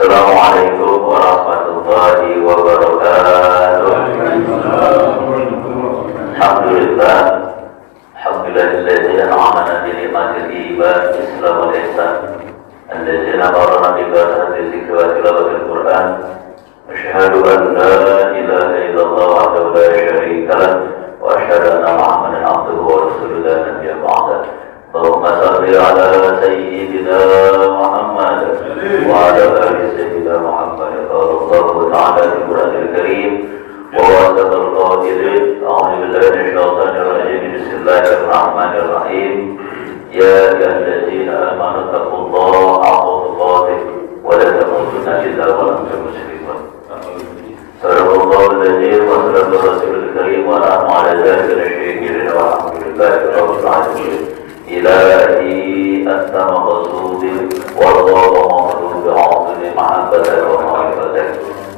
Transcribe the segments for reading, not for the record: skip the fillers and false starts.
Assalamualaikum warahmatullahi wabarakatuh. Alhamdulillah, alhamdulillahilladzi an'amana bi ni'matil iman Islam wal ihsan. Allazi amarna bi qira'ati dzikri wa tilawatil Qur'an. Asyhadu an la ilaha illallah wahdahu la syarika lah wa asyhadu anna Muhammadan abduhu wa rasuluhu la nabiyya ba'dah. Allahumma shalli ala sayyidina Muhammad wa ala ali sayyidina Muhammad. Allahu ta'ala fil Qur'anil Karim wa wasafal qadilin. A'udzu billahi minasy syaithanir rajim. Bismillahirrahmanirrahim. Ya ayyuhalladzina amanu taqullaha haqqa tuqatih wa la tamutunna illa wa antum muslimun. Sallallahu alaihi wa sallam Rasulul Karim wa nahnu ala dzalika lasyahidin walhamdulillahi rabbil alamin. Ilahi anta maqsudi wallahu maqsud bi'adli mahabbatak wa ma'rifatak.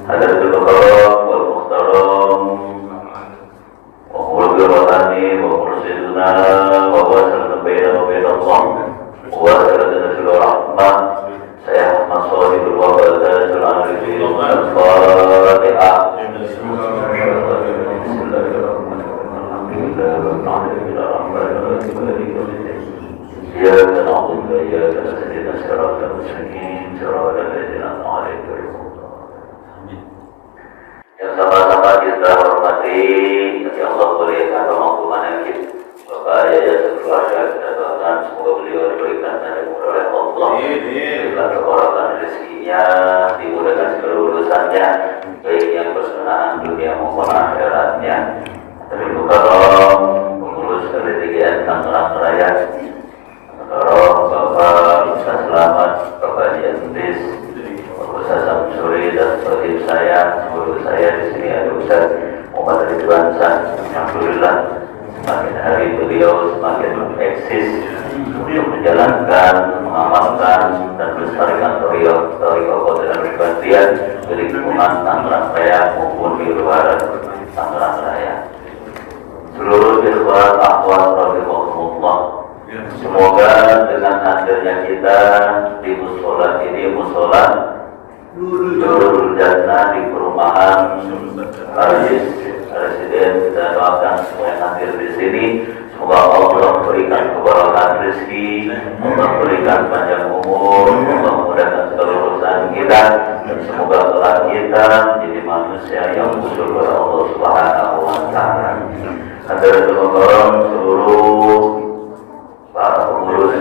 Hadratul karam wal muhtaram wa murghirani wa mursiduna wa wasalna baina wa baina Allah wa sallallahu alaihi rahmah. Saya Ahmad Shalihul Wabarakatuh al-Arifin al-Fatihah. إياك نعبد وإياك نستعين صراط المستقيم صراط الذين أنعمت عليهم. Yang sama-sama kita hormati, ya Allah bolehkan pemangkuman kita Bapak Yaya sekeluarga kita doakan semoga beliau diberikan dari oleh Allah, diberikan keberkahan rezekinya, dimudahkan segala urusannya, baik yang berkenaan dunia maupun akhiratnya. Terima kasih pengurus keredegian Tangerang Raya. Tolong Bapak bisa selamat, Bapak Jentis, Bapak Samsuri dan sohib saya, guru saya di sini ada Ustaz Muhammad Ridwan San. Alhamdulillah, semakin hari beliau semakin eksis untuk menjalankan, mengamalkan dan melestarikan Thariqah Qadran Ribadiyah di lingkungan Tangerang Raya maupun di luar Tangerang Raya. Seluruh ikhwan akhwat rahimahumullah, semoga dengan hadirnya kita di musola ini, musola Nurul Jannah di perumahan Aris Residen, kita doakan semua yang hadir di sini, semoga Allah berikan keberkahan rezeki, Allah berikan panjang umur, Allah memudahkan segala urusan kita, dan semoga kelak kita menjadi manusia yang usul kepada Allah Subhanahu wa Ta'ala. Hadirin sekalian, seluruh para pengurus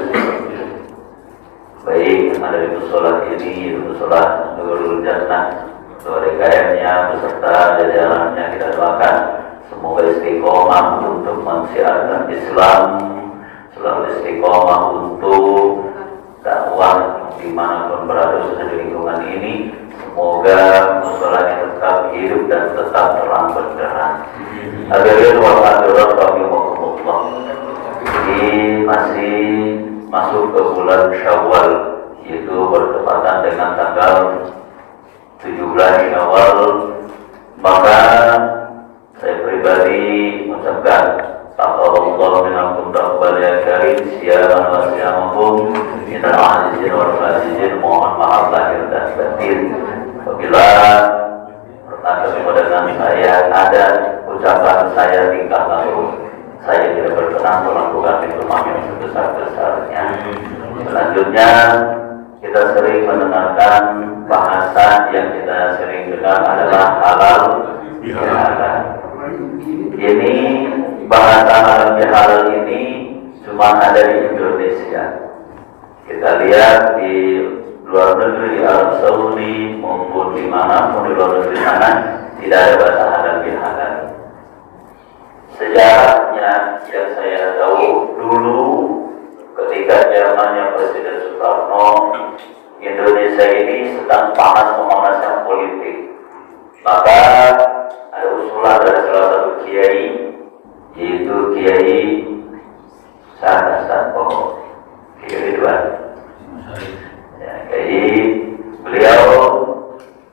baik yang ada di musola ini, musola Nurul Jannah, keluarganya beserta jajarannya, kita doakan semoga istiqomah untuk mensiarkan Islam, selalu istiqomah untuk dakwah dimanapun berada di lingkungan ini. Semoga musolanya tetap hidup dan tetap terang benderang. Hadirin wa hadirat rahimakumullah. Ini masih masuk ke bulan Syawal, yaitu bertepatan dengan tanggal 17 Syawal. Maka saya pribadi mengucapkan taqabbalallahu minkum taqabbal ya karim, siyaran wa siyamakum minal azizin wal fazizin. Mohon maaf lahir dan batin apabila bertemu dengan saya ada ucapan saya tingkah laku saya tidak berkenan melakukan itu yang sebesar-besarnya. Selanjutnya kita sering mendengarkan bahasa yang kita sering dengar adalah halal bihalal. Ini bahasa halal bihalal ini cuma ada di Indonesia. Kita lihat di luar negeri, di Arab Saudi maupun di manapun di luar negeri sana tidak ada bahasa halal bihalal. Sejarahnya yang saya tahu dulu ketika zamannya Presiden Soekarno, Indonesia ini sedang panas-pamanasnya politik. Maka ada usulan dari salah satu kiai, yaitu Kiai Hasan Pokok, Kiai Ridwan. Ya, Kiai beliau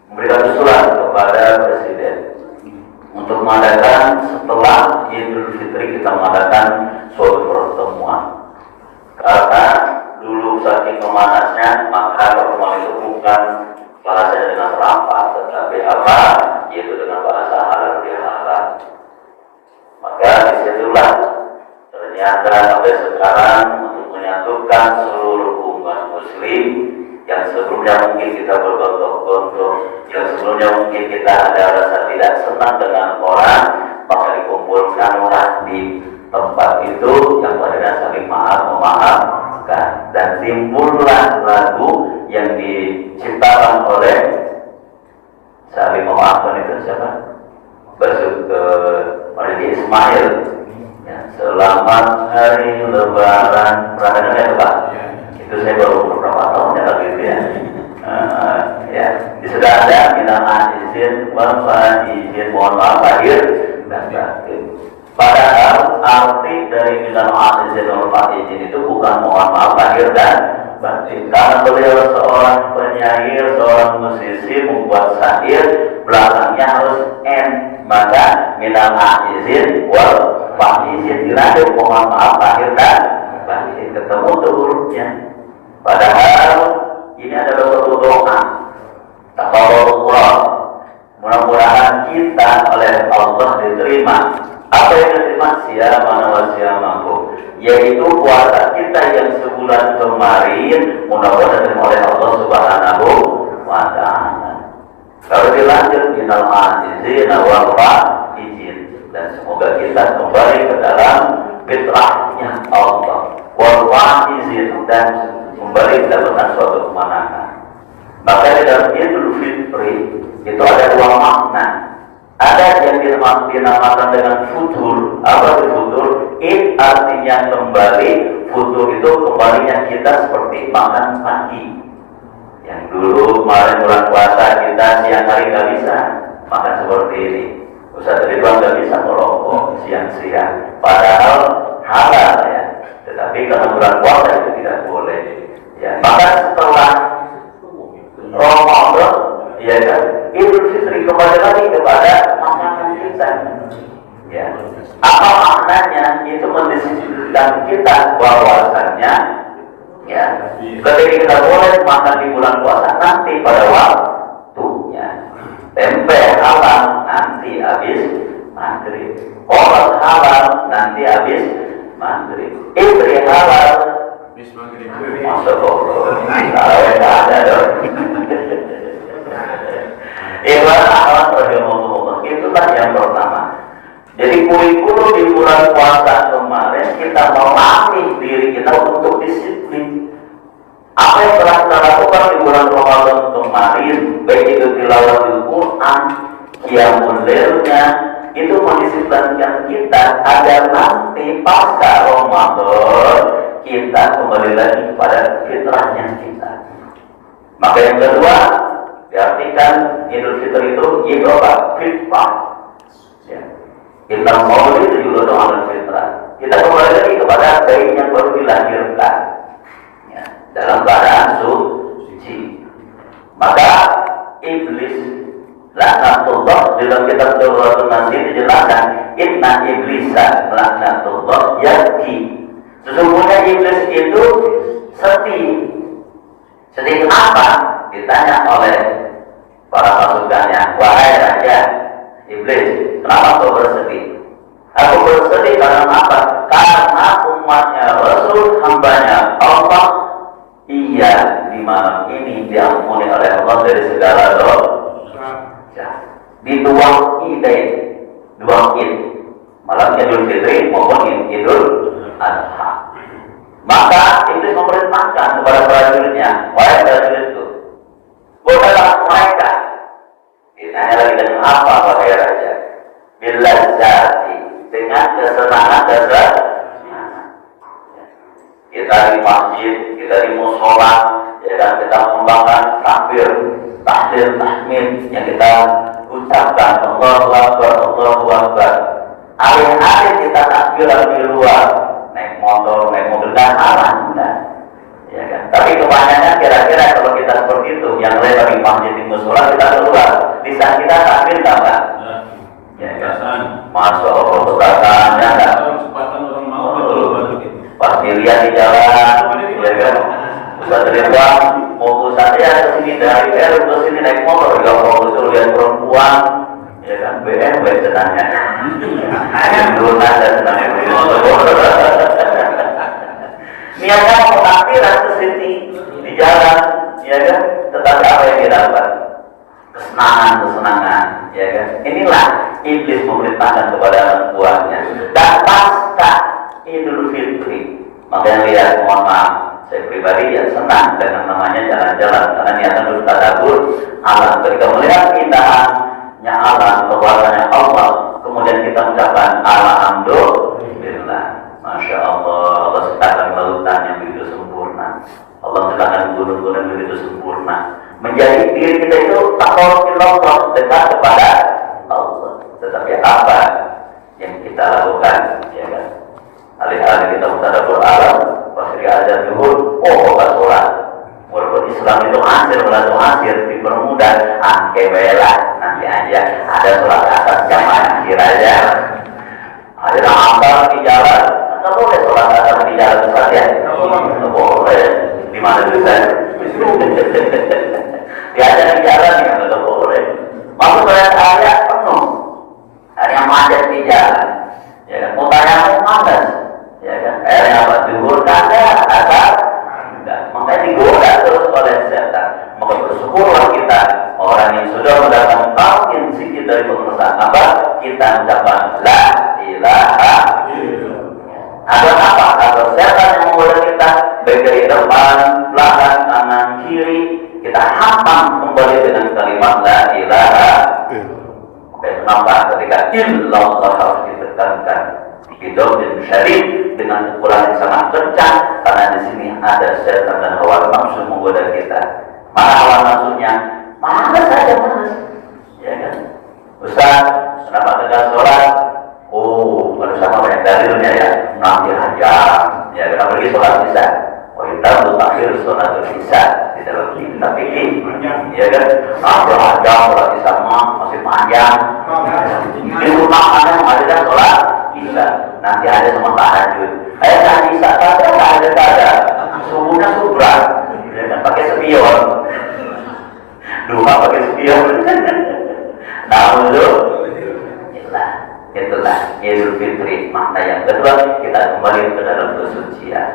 memberikan usulan kepada Presiden untuk mengadakan setelah Idul Fitri kita apa? Yaitu dengan bahasa halal bihalal. Maka disitulah ternyata sampai sekarang untuk menyatukan seluruh umat muslim yang sebelumnya mungkin kita bergontok-gontok, yang sebelumnya mungkin kita ada rasa tidak senang dengan orang, maka dikumpulkanlah di tempat itu yang padanya saling memaafkan, dan timbullah lagu yang diciptakan oleh saling memaafkan itu siapa? Mardi Ismail. Ya, selamat hari Lebaran. Pernah dengar ya Pak? Itu saya baru beberapa tahun ya gitu ya. Ya, sudah ada minta izin, bapak izin, mohon maaf lahir dan batin. Padahal arti dari minta izin, mohon maaf izin itu bukan mohon maaf lahir dan batin. Karena beliau seorang penyair, seorang musisi, membuat syair, belakangnya harus n, maka minta izin, wal izin dilanjut mohon maaf lahir dan batin, ketemu tuh hurufnya. Padahal ini adalah suatu doa. Taqabbalallah. Mudah-mudahan kita oleh Allah diterima. Apa yang diterima? Siyamana wa siyamakum, yaitu puasa kita yang sebulan kemarin, mudah-mudahan diterima oleh Allah Subhanahu wa ta'ala. Kalau dilanjut minal izin wal izin, dan semoga kita kembali ke dalam fitrahnya Allah. Wal izin, dan kembali mendapatkan suatu kemenangan. Maka di dalam Idul Fitri itu ada dua makna. Ada yang dinamakan dengan futur. Apa itu futur? Id artinya kembali. Futur itu kembalinya kita seperti makan pagi. Yang dulu kemarin bulan puasa kita siang hari nggak bisa makan seperti ini. Ustaz Ridwan nggak bisa merokok siang-siang. Padahal halal ya. Tetapi karena bulan puasa itu tidak boleh. Ya, maka setelah Ramadan, ya kan, Idul Fitri kembali lagi kepada makanan kita. Ya, apa maknanya? Itu mendisiplinkan kita bahwasannya, ya, ketika kita boleh makan di bulan puasa nanti pada waktunya. Tempe halal nanti habis maghrib. Kolak halal nanti habis maghrib. Istri halal masuk kalau tidak ada dong. Ibarat alat rahimahullah, itulah yang pertama. Jadi kurikulum di bulan puasa kemarin kita melatih diri kita untuk disiplin. Apa yang telah kita lakukan di bulan Ramadan kemarin, baik itu tilawatul Quran, qiyamul lailnya, itu mendisiplinkan kita agar nanti pasca Ramadan kita kembali lagi pada fitrahnya kita. Maka yang kedua, diartikan Idul Fitri itu apa? Fitrah. Ya. Kita mau itu juga doa fitrah. Kita kembali lagi kepada bayi yang baru dilahirkan, ya, dalam keadaan suci. Maka iblis laknatullah dalam kitab Tauratun Nasir dijelaskan, inna iblisa laknatullah yaki. Sesungguhnya iblis itu sedih. Sedih apa? Ditanya oleh para pasukannya, wahai raja iblis, kenapa kau bersedih? Aku bersedih karena apa? Karena umatnya Rasul, hambanya Allah, iya di malam ini diampuni oleh Allah dari segala dosa. Di dua id, malam Idul Fitri maupun Idul Adha. Maka iblis memerintahkan kepada prajuritnya, wahai prajuritku, bodohlah mereka. Ditanya lagi dengan apa, wahai raja? Bila jati, dengan kesenangan dasar. Kita di masjid, kita di musola, ya kan, kita mengembangkan takbir, tahdir, tahmid yang kita ucapkan, Allahu Akbar, Allahu Akbar. Alih-alih kita takbir di luar, naik motor, naik mobil, dan aman, ya kan? Tapi kebanyakan kira-kira kalau kita seperti itu, yang lain di masjid di musola kita keluar, di saat kita takbir tambah, ya kan? Masuk petasannya, kan? Pas dilihat di jalan, ya kan? Ridwan mau saya ke sini dari RU ke sini naik motor, juga mau betul lihat perempuan, ya kan BMW senangnya, Luna dan senangnya beli motor. Niatnya mau takbiran ke sini di jalan, ya kan, tetapi apa yang didapat? Kesenangan, ya kan. Inilah iblis memerintahkan kepada anak buahnya. Dan pasca Idul Fitri, makanya lihat, mohon maaf, saya pribadi ya senang dengan namanya jalan-jalan karena niatan dulu tadabbur alam. Ketika melihat keindahannya alam, kekuasaannya Allah, kemudian kita mengucapkan alhamdulillah, masya Allah, Allah ciptakan lautan yang begitu sempurna, Allah ciptakan gunung-gunung yang begitu sempurna, menjadi diri kita itu taqwa dekat kepada Allah. Tetapi apa yang kita lakukan, ya kan? Alih-alih kita mentadabbur alam, pas azan zuhur, bukan sholat. Walaupun Islam itu hasil dipermudah, kebelah nanti aja ada sholat asar jamaah akhir aja. Ada asar di jalan, nggak boleh sholat asar di jalan saja. Nggak boleh. Di mana bisa? Tiada di jalan ya nggak boleh. Masuk sholat ayat penuh, ada yang macet di jalan. Ya kan, mau tanya mau malas. Ya kan, akhirnya apa? Digorkan ya, asal makanya digoda terus oleh setan. Maka bersyukurlah kita orang yang sudah mendatangkan talqin sedikit dari pengusaha apa? Kita mengucapkan la ilaha illallah. Agar apa? Agar setan yang menggoda kita baik dari depan, belakang, kanan, kiri, kita hantam kembali dengan kalimat la ilaha illallah. Oke, kenapa ketika illallah harus ditekankan? Hidup dan syarif dengan ukuran yang sangat kencang karena di sini ada setan dan hawa nafsu menggoda kita. Mana hawa nafsunya? Mana saja malas, ya kan? Ustaz, kenapa tegak sholat? Baru sama banyak dalilnya ya. Nanti aja, ya kenapa pergi sholat bisa? Kita untuk akhir sholat bisa di dalam kitab ini, ya kan? Nanti aja sholat bisa masih panjang. Di rumah ada yang ada sholat bisa, nanti ada sama tahajud. Kan bisa ada subuhnya subran, ya kan, pakai spion, duha pakai spion. Itulah Idul Fitri. Makna yang kedua, kita kembali ke dalam kesucian.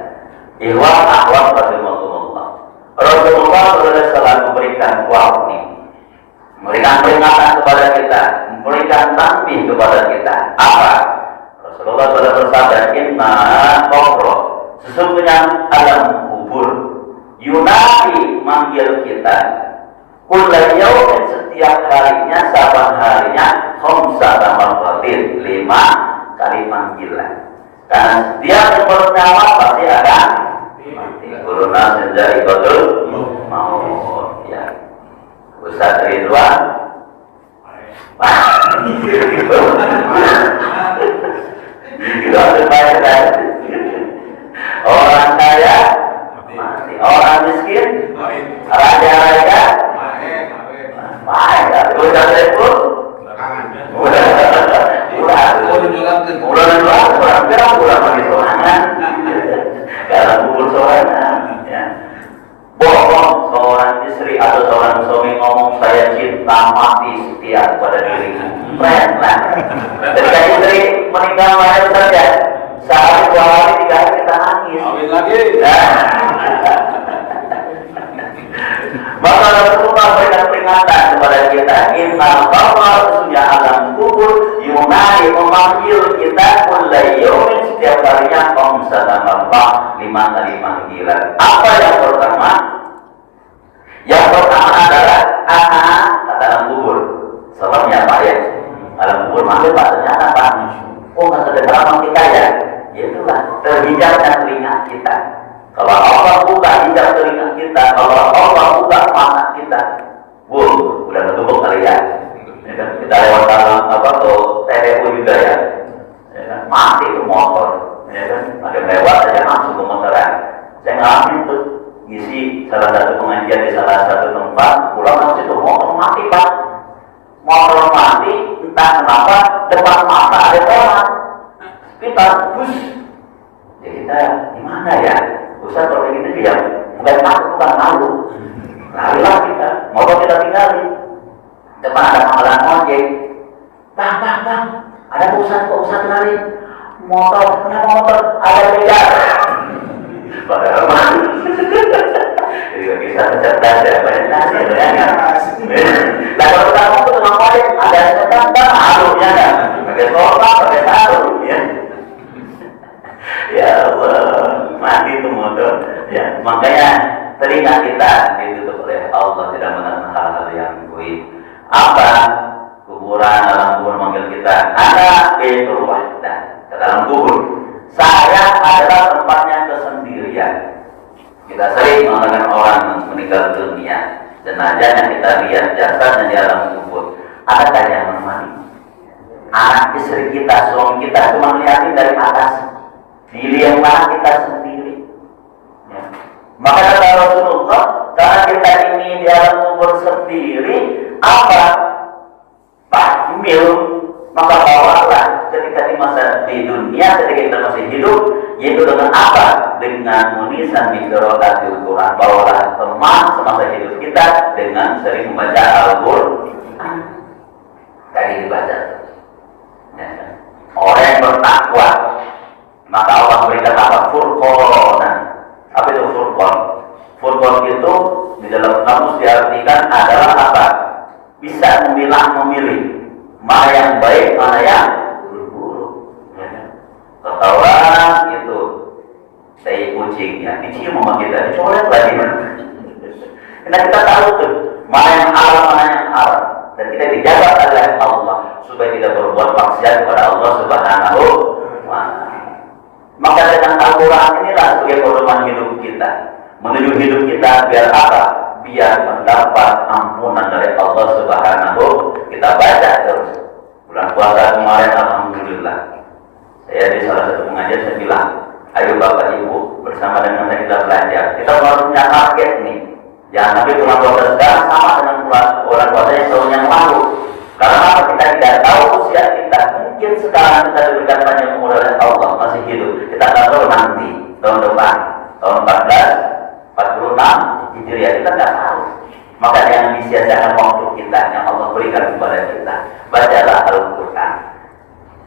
Ikhwan akhwat rahimakumullah. Rasulullah SAW memberikan warning, memberikan peringatan kepada kita, memberikan tanbih kepada kita. Apa? Rasulullah SAW bersabda, inna qabra, sesungguhnya alam kubur, yunadi manggil kita, kulla yaumin, setiap harinya, saban harinya, khamsata marratin, 5 kali panggilan. Karena dia yang bernyawa pasti akan mati. Kuluna senjari betul mau ya. Ustaz Ridwan orang kaya mati, orang miskin, raja-raja baik, udah repot, udah lagi sorangan, karena kubur sorangan, ya. Bohong seorang istri atau seorang suami ngomong saya cinta mati setia pada dirimu, keren lah. Ketika istri meninggal lahir saja, sehari 2 hari 3 hari kita nangis. Amin lagi. Maka Rasulullah berikan peringatan kepada kita, inna Allah sesungguhnya alam kubur yunadi memanggil kita kulla yaumin, setiap harinya khamsata marrah, 5 kali panggilan. Apa yang pertama? Yang pertama adalah kata alam kubur. Sebabnya apa ya? Alam kubur manggil Pak, ternyata Pak, nggak sederhana kita ya. Itulah terhijabnya telinga kita. Kalau Allah buka hijab telinga kita, kalau Allah buka mata kita, udah ketutup kali ya. Kita lewat dalam tuh TPU juga ya, kan? Mati ke motor, ya kan? Ada lewat aja langsung ke motoran. Saya ngalamin tuh ngisi salah satu pengajian di salah satu tempat, pulang langsung itu motor mati Pak. Motor mati, entah kenapa depan mata ada orang, kita bus. Ya kita gimana ya? Ustaz kalau begini dia Bukan takut, bukan malu. Larilah kita, motor kita tinggalin. Depan ada pangkalan ojek. Bang, ada urusan lari. Motor, kenapa motor? Ada beda. Padahal mah. Jadi bisa cerdas ya, banyak nasi ya. Nah kalau kamu tuh tukang ojek, ada cerdas, halunya kan? Pakai sorban, pakai sarung, ya. Ya Allah, mati tuh motor. Ya, makanya telinga kita ditutup oleh Allah, tidak mendengar hal-hal yang goib. Apa? Kuburan, alam kubur manggil kita, ana baitul wahdah. Ke dalam kubur, saya adalah tempatnya kesendirian. Kita sering mengatakan orang meninggal dunia, jenazahnya kita lihat jasadnya di alam kubur. Adakah yang menemani? Anak istri kita, suami kita cuma lihatin dari atas. Dilihat mana kita sendiri. Ya. Maka kata Rasulullah, karena kita ini di alam kubur sendiri, apa? Tahmil, maka bawalah ketika di dunia, ketika kita masih hidup, yaitu dengan apa? Dengan munisan biqiraatil Quran. Bawalah teman semasa hidup kita dengan sering membaca Al-Quran. Tadi dibaca. Ya. Orang yang bertakwa, maka Allah berikan apa? Furqan. Apa itu furqan? Furqan itu di dalam kamus diartikan adalah apa? Bisa memilih mana yang baik, mana yang buruk. Kata orang itu tai kucing, ya dicium sama kita, dicolek lagi. Karena kita tahu tuh mana yang halal, mana yang haram, dan kita dijaga oleh Allah supaya tidak berbuat maksiat kepada Allah Subhanahu wa Ta'ala. Maka dengan Al-Quran inilah sebagai pedoman hidup kita, menuju hidup kita biar apa? Biar mendapat ampunan dari Allah Subhanahu. Kita baca terus. Bulan puasa kemarin alhamdulillah, saya di salah satu pengajian saya bilang, ayo Bapak Ibu bersama dengan saya kita belajar. Kita harus punya target nih. Jangan sampai bulan puasa sekarang sama dengan bulan puasa yang tahun yang lalu. Karena kita tidak tahu usia kita. Mungkin sekarang kita diberikan panjang umur oleh Allah, masih hidup. Kita tidak tahu nanti tahun depan, tahun 1446 Hijriah, kita tidak tahu. Maka jangan disia-siakan waktu kita yang Allah berikan kepada kita. Bacalah Al-Quran.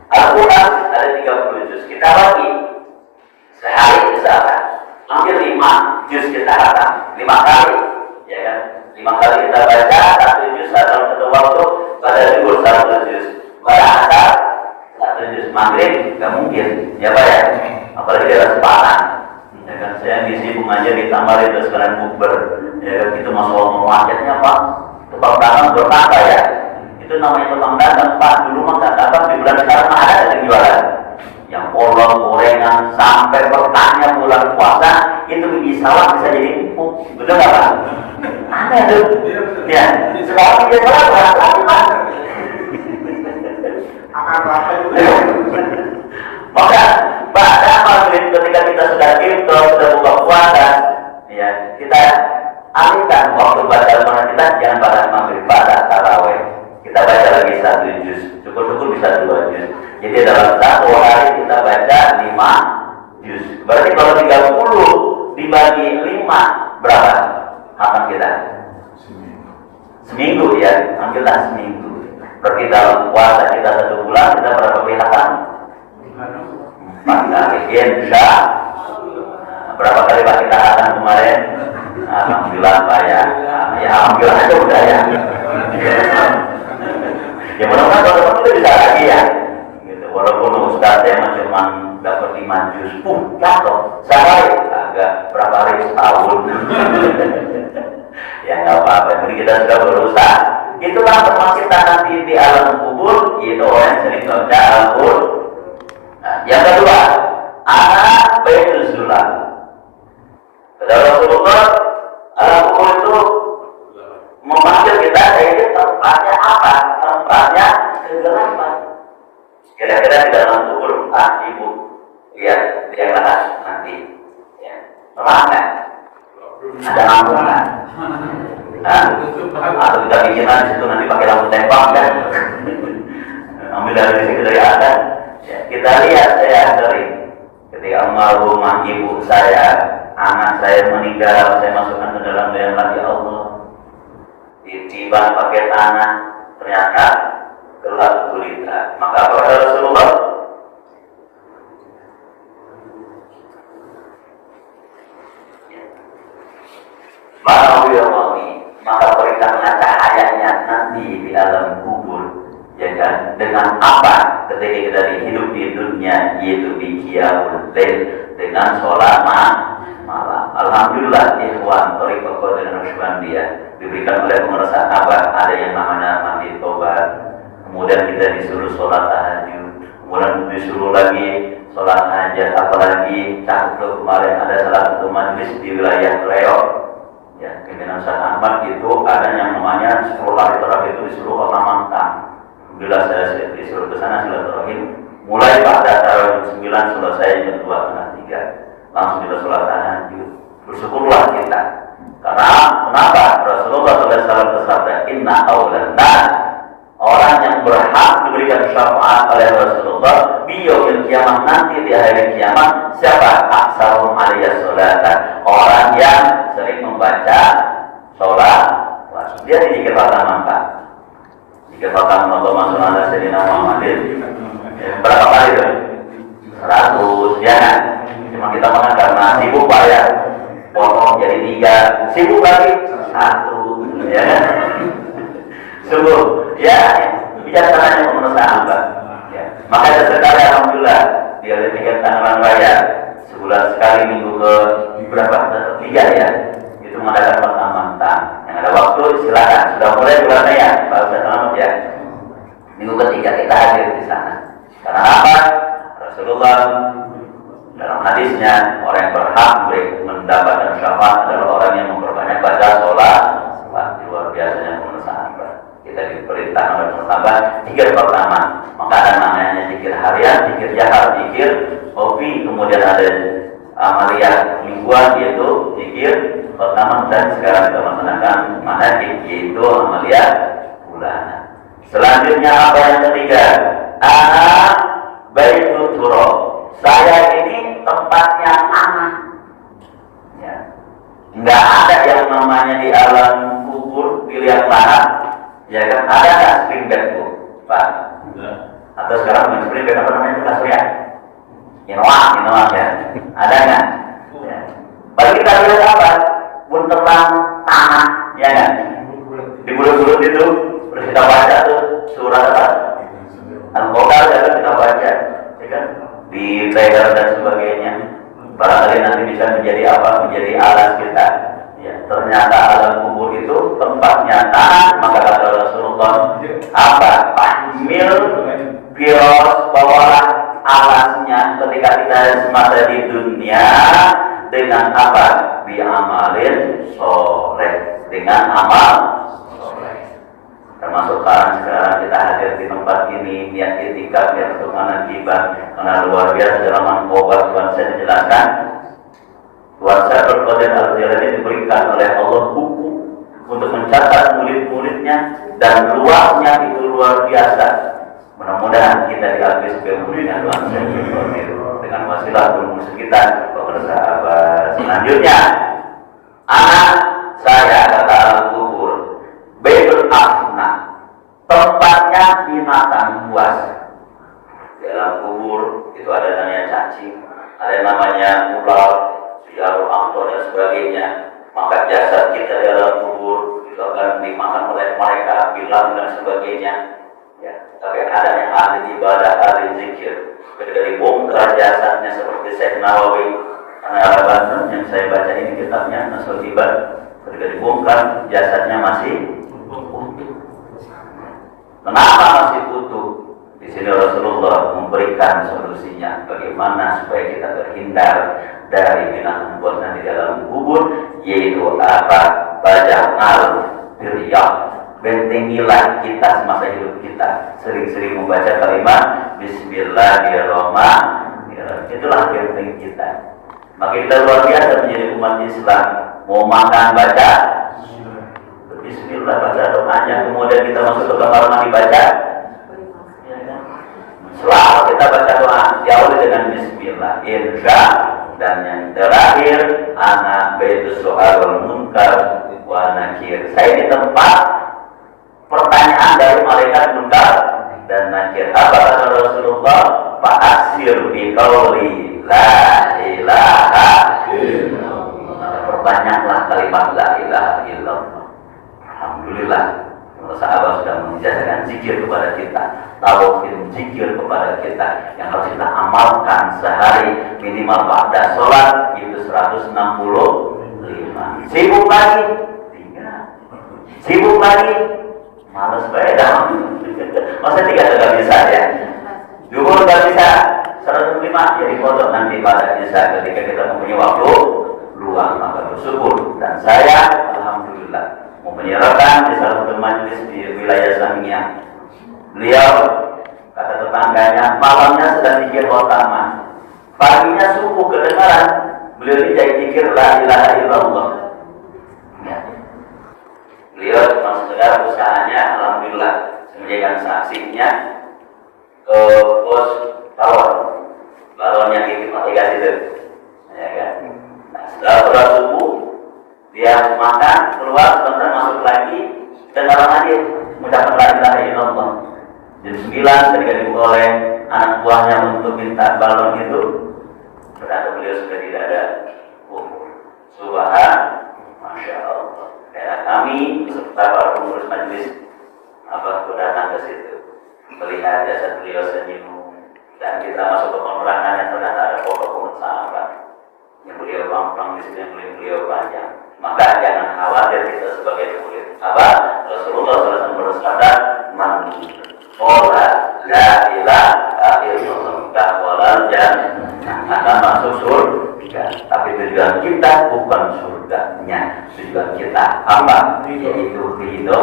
Al-Quran ada 30 juz. Kita bagi sehari misalkan, ambil 5 juz kita hatam, 5 kali, ya kan? 5 kali kita baca 1 juz dalam satu waktu. Pada zuhur 1 juz, pada asar 1 juz, maghrib nggak mungkin, ya Pak ya? Apalagi dalam sepadan. Ya kan, saya ngisi pengajian di Tamar itu sekalian bukber. Ya kan, itu masalah marketnya Pak. Tukang dagang berkata ya. Itu namanya tukang dagang Pak. Dulu mah kata di bulan sekarang ada yang jualan. Yang kolong, gorengan, sampai bertanya bulan puasa itu biji sawah bisa jadi empuk. Betul nggak Pak? Aneh tuh. Ya, sekarang biji sawah berapa Pak? Akan berapa itu? Maka pada maghrib ketika kita sudah iftar, sudah buka puasa, ya kita alihkan waktu baca Al-Quran kita jangan pada maghrib, pada tarawih. Kita baca lagi 1 juz, syukur-syukur bisa 2 juz. Jadi dalam satu hari kita baca 5 juz. Berarti kalau 30 dibagi 5 berapa hatam kita? Seminggu ya, ambillah seminggu. Berarti dalam puasa kita 1 bulan kita berapa kali hatam? 4 kali. Insya berapa kali Pak kita hatam kemarin? Alhamdulillah Pak ya. Ya alhamdulillah aja udah ya. Ya mudah-mudahan kalau kita bisa lagi ya. Gitu. Walaupun Ustaz saya cuma dapat 5 juz, jatuh. Sehari agak berapa hari setahun. Ya nggak apa-apa. Jadi kita sudah berusaha. Itulah teman kita nanti di alam kubur. Itu orang yang sering baca Al-Quran. Nah, yang kedua, anak baitul zulam. Kata Rasulullah, alam kubur itu memanggil kita, ini tempatnya apa? Tempatnya kegelapan. Kira-kira di dalam kubur, ibu lihat di yang atas nanti, ya, terang kan? Ada lampu kan? Atau kita bikinan di situ nanti pakai lampu tembak kan? Ambil dari situ dari atas. Ya, kita lihat saya sering ketika almarhumah ibu saya anak saya meninggal, saya masukkan ke dalam liang lahat ya Allah. Ditiban pakai tanah, ternyata gelap gulita. Maka apa kata Rasulullah? Maka berikanlah cahayanya nanti di alam kubur, ya kan? Dengan apa? Ketika kita hidup di dunia, yaitu di qiyamul lail, dengan sholat malam. Alhamdulillah ikhwan Thariqah Qadir Naqsyabandiyah diberikan oleh pengeresan abad ada yang namanya mandi tobat. Kemudian kita disuruh sholat tahajud, kemudian disuruh lagi sholat hajat, apalagi cakep kemarin ada salah satu majlis di wilayah Riau. Ya, pimpinan Ustaz Ahmad itu ada yang namanya 10 hari terakhir itu disuruh kota Mantang. Alhamdulillah saya disuruh ke sana silaturahim. Mulai pada tahun 9 selesai jam 2:30 langsung kita sholat tahajud. Bersyukurlah kita. Karena kenapa? Rasulullah SAW bersabda, Inna awlan nas, orang yang berhak diberikan syafaat oleh Rasulullah biyomil kiamah nanti di hari kiamat siapa? Aksarum aliyah sholatan, orang yang sering membaca sholat. Dia dikir pertama Pak. Dikir pertama Allah masuk ala Sayyidina Muhammadin. Berapa kali itu? 100 ya kan? Cuma kita makan karena sibuk Pak ya. Potong jadi 3, sibuk lagi 1 ya kan? Sungguh ya bijaksananya menurut Anda ya. Maka sesekali alhamdulillah dia demikian tanggalan raya sebulan sekali minggu ke berapa? 3 ya. Itu mengadakan pertama Mantang. Yang ada waktu silakan. Sudah mulai bulan ya, Pak Ustaz Selamat ya. Minggu ketiga kita hadir di sana. Karena apa? Rasulullah dalam hadisnya orang yang berhak mendapatkan syafaat adalah orang yang memperbanyak baca sholat. Luar biasanya menurut sahabat. Kita diperintah oleh sahabat zikir pertama. Maka ada namanya zikir harian, zikir jahar, zikir hobi, kemudian ada amalia mingguan yaitu zikir pertama dan sekarang kita melaksanakan manhaj yaitu amalia bulanan. Selanjutnya apa yang ketiga? Ana baitul turab. Saya ini tempatnya anak. Ya. Enggak ada yang namanya di alam kubur di liang lahat. Ya kan ada nggak spring bed bu, Pak? Atau sekarang spring bed apa namanya itu kasur ya? Inoa ya. Ada nggak? Ya. Bagi kita lihat apa? Buntelan tanah, ya kan? Di bulut-bulut itu, terus kita baca tuh surat apa? Al-Qadar ya kan kita baca, ya kan? Di leher dan sebagainya. Barangkali nanti bisa menjadi apa? Menjadi alas kita. Ya, ternyata alam kubur itu tempatnya tanah. Maka kata Rasulullah, apa? Pahmil bios bawalah alasnya ketika kita semasa di dunia dengan apa? Biamalin soleh, dengan amal soleh. Termasuk sekarang kita hadir di tempat ini niat itikaf ya untuk menantikan karena luar biasa dalam obat Tuhan saya dijelaskan. Tuhan saya berkoden al-Jalani diberikan oleh Allah buku untuk mencatat murid-muridnya dan luasnya itu luar biasa. Mudah-mudahan kita diakui sebagai muridnya Tuhan saya dengan wasilah guru kita kepada sahabat. Selanjutnya anak saya kata al-kubur Baitul Afna, tempatnya binatang buas. Di dalam kubur itu ada namanya cacing, ada namanya ular, jarum angkor dan sebagainya. Maka jasad kita di dalam kubur itu akan dimakan oleh mereka, bilang dan sebagainya. Ya, tapi ada yang ahli ibadah, ahli zikir. Ketika dibongkar jasadnya seperti Syekh Nawawi, karena ada Banten yang saya baca ini kitabnya Nasul Ibad. Ketika dibongkar jasadnya masih utuh. Kenapa masih utuh? Di sini Rasulullah memberikan solusinya bagaimana supaya kita terhindar dari binatang buas di dalam kubur, yaitu apa? Baca al-Firyah. Bentengilah kita semasa hidup kita sering-sering membaca kalimat Bismillahirrahmanirrahim. Itulah benteng kita. Maka kita luar biasa menjadi umat Islam. Mau makan baca Bismillah, baca doanya. Kemudian kita masuk ke kamar mandi baca. Selalu kita baca doa diawali dengan Bismillah. Insya dan yang terakhir anak baitus soal wal munkar wa nakir. Saya di tempat pertanyaan dari malaikat munkar dan nakir. Apa kata Rasulullah? Fa'asir bi qauli la ilaha illallah. Perbanyaklah kalimat la ilaha illallah. Alhamdulillah, sahabat sudah mengajarkan zikir kepada kita, tauhid zikir kepada kita yang harus kita amalkan sehari minimal pada sholat itu 165. Sibuk lagi, sibuk lagi, malas sepeda. Masa 3 tidak bisa ya? Dulu nggak bisa 105 jadi foto nanti pada bisa ketika kita mempunyai waktu luang maka bersyukur. Dan saya alhamdulillah menyerahkan di salah satu majelis di wilayah Samia. Beliau kata tetangganya malamnya sedang zikir utama, paginya subuh kedengaran beliau dijai zikir la ilaha illallah. Ya. Beliau termasuk segala usahanya alhamdulillah menjadikan saksinya pos tawar balonnya itu aplikasi itu, ya kan? Nah, setelah sholat subuh dia makan keluar sebentar masuk lagi dengar lagi mengucapkan la ilaha illallah. Jam 9 ketika dibuka oleh anak buahnya untuk minta balon itu ternyata beliau sudah tidak ada umur. Masya Allah. Ya, kami beserta para pengurus majelis Abah datang ke situ melihat jasad beliau senyum dan kita masuk ke penerangan yang ternyata ada foto sahabat yang beliau pampang di sini yang beliau panjang. Maka jangan khawatir kita sebagai murid. Apa? Rasulullah SAW bersabda, "Man qala la ilaha illallah walal jannah akan masuk surga." Tapi tujuan kita bukan surganya, tujuan kita apa? Yaitu ridho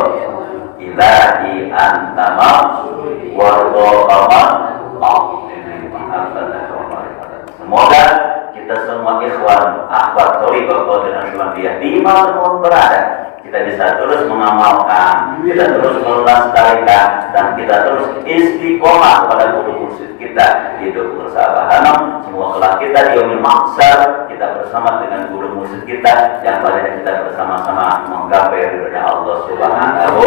ilahi antama wardo aman. Semoga kita semua ikhwan, akhwat, thariqah dan Islamiyah dimanapun berada, kita bisa terus mengamalkan, kita terus melestarikan, dan kita terus istiqomah kepada guru mursyid kita, hidup bersahabat. Semua kelak kita di yaumil mahsyar kita bersama dengan guru mursyid kita yang pada kita bersama-sama menggapai ridhonya Allah Subhanahu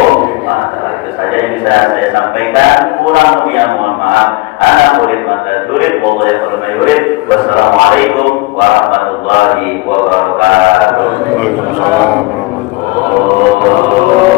wa ta'ala. Itu saja yang bisa saya sampaikan. Kurang lebihnya mohon maaf. Ana murid mata turid, wallahu yaqulu ma yurid. Wassalamualaikum warahmatullahi wabarakatuh. Waalaikumsalam warahmatullahi wabarakatuh.